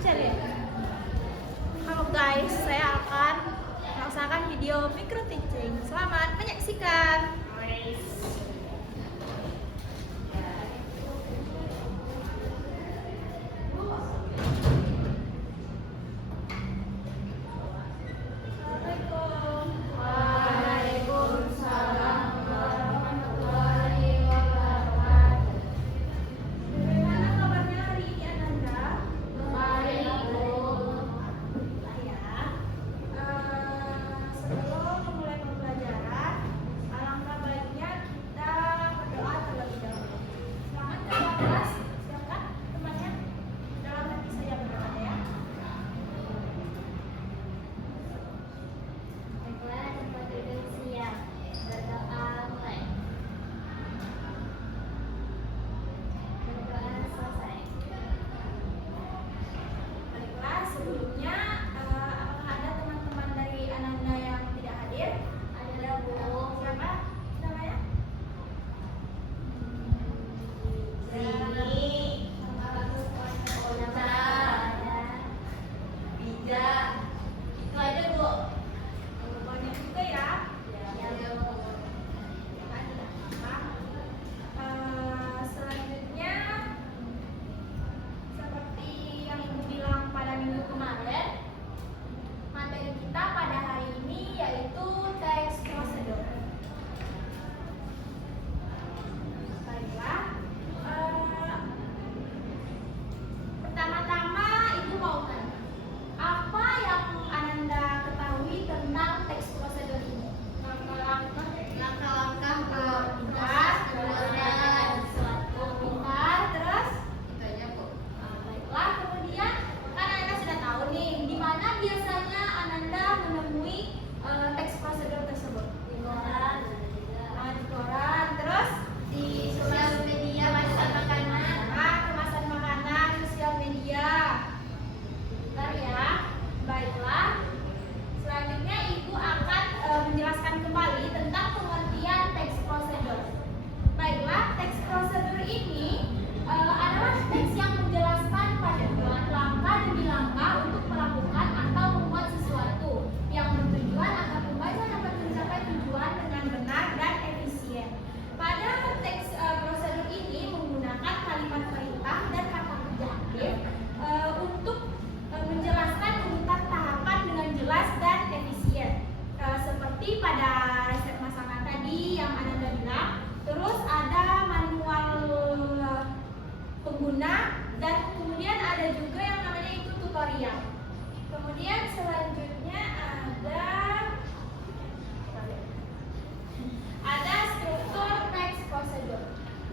Bisa lihat. Halo guys, saya akan melaksanakan video micro teaching. Selamat menyaksikan. Dan kemudian ada juga yang namanya itu tutorial. Kemudian selanjutnya ada struktur text procedure.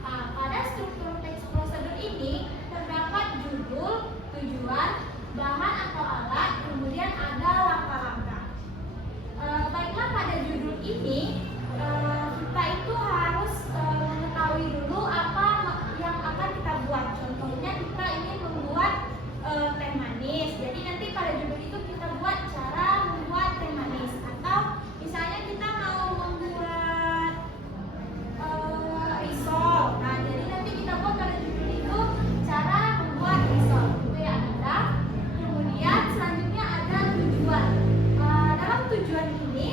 Pada struktur text procedure ini terdapat judul, tujuan, bahan atau alat, kemudian ada langkah-langkah. Baiklah, pada judul ini kita itu harus mengetahui dulu apa yang akan kita buat. Contohnya kita ingin membuat teh manis. Jadi nanti pada judul itu kita buat cara membuat teh manis. Atau misalnya kita mau membuat risol. Nah, jadi nanti kita buat pada judul itu cara membuat risol. Itu ya ada. Kemudian selanjutnya ada tujuan. Dalam tujuan ini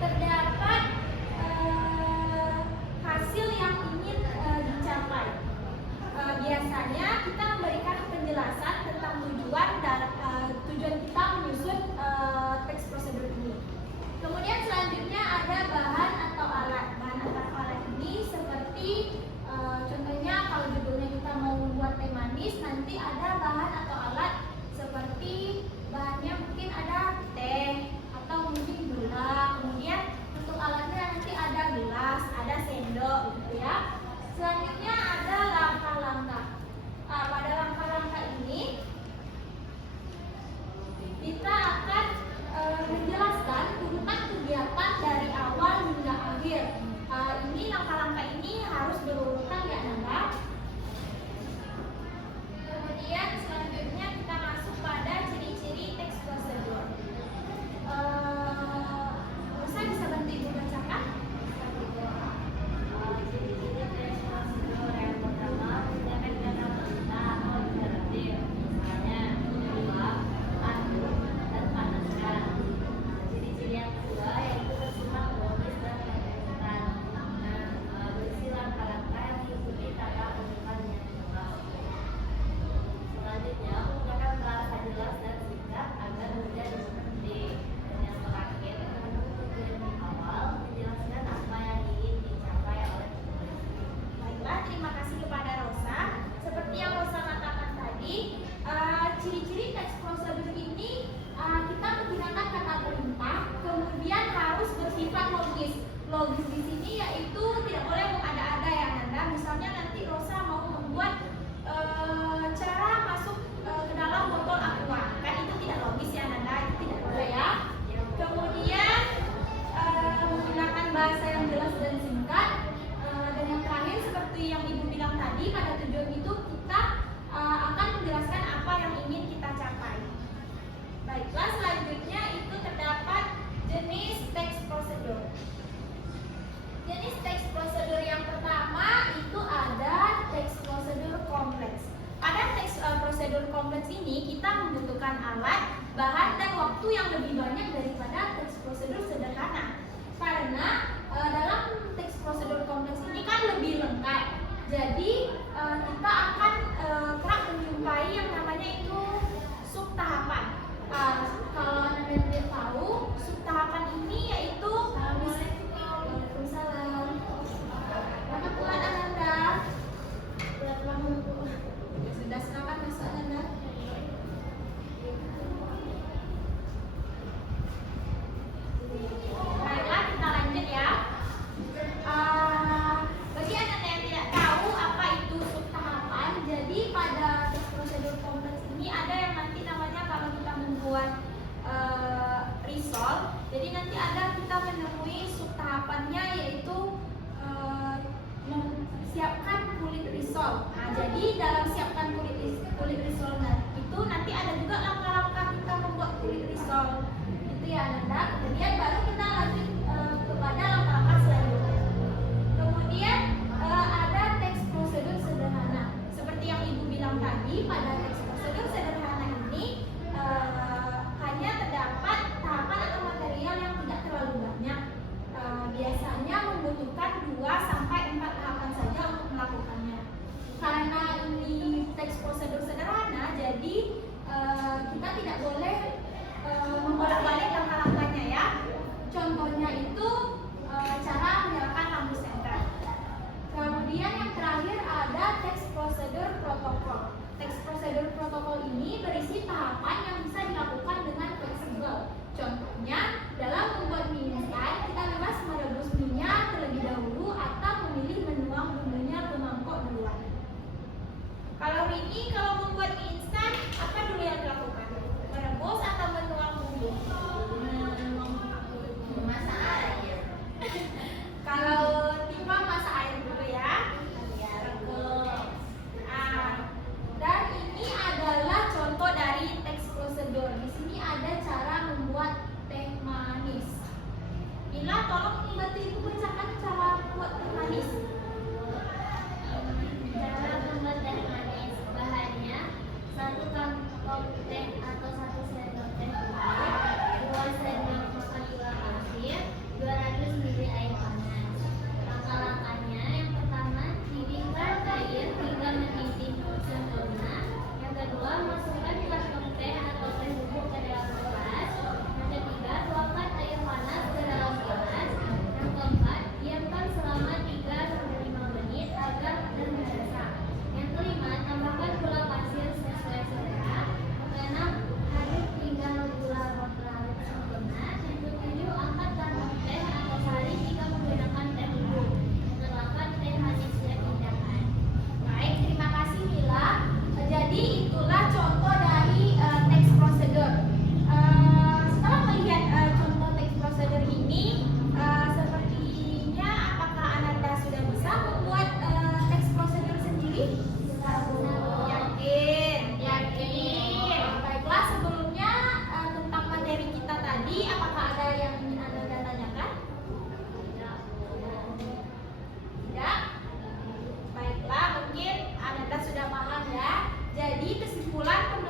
terdapat hasil yang ingin dicapai. Biasanya kita memberikan penjelasan tentang tujuan dan tujuan kita menyusun teks prosedur ini. Kemudian selanjutnya ada bahan atau alat. Bahan atau alat ini seperti contohnya kalau judulnya kita mau membuat teh manis, nanti ada bahan atau alat seperti bahannya mungkin ada teh atau mungkin gula. Kemudian untuk alatnya nanti ada gelas, ada sendok gitu ya. Selanjutnya ada langkah-langkah. Pada langkah-langkah ini kita akan menjelaskan urutan kegiatan dari awal hingga akhir. Ini langkah-langkah ini harus berurutan ya Nanda. Kemudian selanjutnya kita masuk pada ciri-ciri teks prosedur. Saya bisa bantu Ibu bacakan? Ciri-ciri teks prosedur yang pertama, menjaga logis di sini yaitu tidak boleh mengada-ada ya Ananda. Misalnya nanti Rosa mau membuat cara masuk ke dalam botol aqua, kan itu tidak logis ya Ananda, itu tidak boleh ya. Kemudian menggunakan bahasa yang jelas dan singkat. Dan yang terakhir seperti yang Ibu bilang tadi, pada tujuan itu kita akan menjelaskan apa yang ingin kita capai. Baiklah, selanjutnya itu terdapat jenis teks prosedur. Jenis teks prosedur yang pertama itu ada teks prosedur kompleks. Pada teks prosedur kompleks ini kita membutuhkan alat, bahan, dan waktu yang lebih banyak daripada teks prosedur sederhana. Karena dalam teks prosedur kompleks ini kan lebih lengkap. Jadi kita akan kerap menjumpai yang namanya itu sub tahapan. Kalau Anda tidak tahu, sub tahapan ini yaitu Waalaikumsalam. Selamat pulang Ananda. Pulang ya sudah, silakan masuk Ananda. Baiklah, kita lanjut ya. Bagi Anda yang tidak tahu apa itu sub tahapan, jadi pada teks prosedur kompleks ini ada yang nanti namanya kalau kita membuat resolve, jadi nanti ada kita menemui sub tahapannya yaitu siapkan kulit resolve. Nah, jadi dalam siapkan kulit resolve itu nanti ada juga langkah-langkah kita membuat kulit resolve. Itu ya Ananda. Kemudian baru kita lanjut kepada langkah-langkah selanjutnya. Kemudian ada teks prosedur sederhana. Seperti yang Ibu bilang tadi, pada teks prosedur sederhana ini hanya terdapat tahapan atau material yang tidak terlalu banyak. Biasanya membutuhkan 2 sampai 4 tahapan saja untuk melakukannya. Karena ini teks prosedur sederhana, jadi kita tidak boleh membolak-balik langkah-langkahnya ya. Contohnya itu cara menyalakan lampu senter. Kemudian yang terakhir ada teks prosedur protokol. Teks prosedur protokol ini berisi tahapan yang bisa dilakukan dengan fleksibel. Contohnya, dalam membuat mie instan, kita bebas merebus minyak terlebih dahulu atau memilih menuang bumbunya ke mangkok duluan. Kalau membuat mie instan, apa dulu yang dilakukan? Merebus atau menuang bumbu? Memasak air. Kalau tiba masak air dulu ya. Dan ini adalah contoh dari teks prosedur. Di sini ada cara membuat teh manis. Bila tolong bantu Ibu bacakan cara membuat teh manis. Cara membuat teh manis, bahannya 1 kantong teh atau 1 sendok teh putih, 2 sendok makan gula pasir, 200 ml air panas. Langkah-langkahnya, yang pertama, didihkan air hingga mendidih sempurna. Yang kedua, masukkan kantong teh atau teh bubuk ke dalam gelas. Yang ketiga, tuangkan air panas ke dalam gelas. Yang keempat, diamkan selama 3-5 menit agar teh meresap. Yang kelima, tambahkan gula pasir sesuai selera. Yang keenam, aduk hingga gula larut sempurna. Yang ketujuh, angkat kantong teh atau sari jika menggunakan teh bubuk. Yang kedelapan, teh manis siap hidangkan. Baik, terima kasih Mila. Jadi itulah contoh dari teks prosedur. Setelah melihat contoh teks prosedur ini, sepertinya apakah Ananda sudah bisa membuat teks prosedur sendiri? Yakin. Baiklah, sebelumnya tentang materi kita tadi, apakah ada yang ingin Ananda tanyakan? Tidak? Baiklah, mungkin Ananda sudah paham ya. Jadi kesimpulan